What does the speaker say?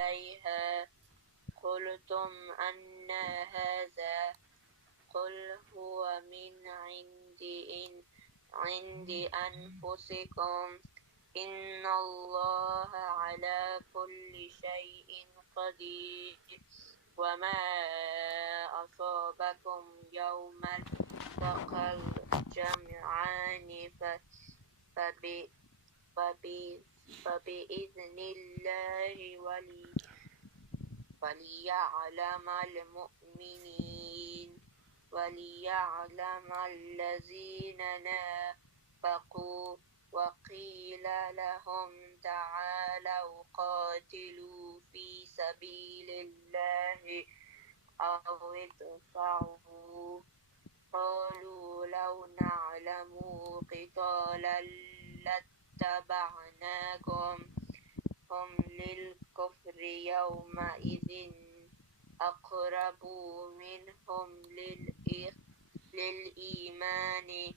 عليها قلتم أنى هذا قل هو من عند أنفسكم إن الله على كل شيء قدير وما أصابكم يوم التقى الجمعان فبإذن الله وليعلم المؤمنين وليعلم الذين نافقوا وقيل لهم تعالوا قاتلوا في سبيل الله أو ادفعوا قالوا لو نعلم قتالا لاتبعناكم هم للكفر يومئذ أقرب منهم للإيمان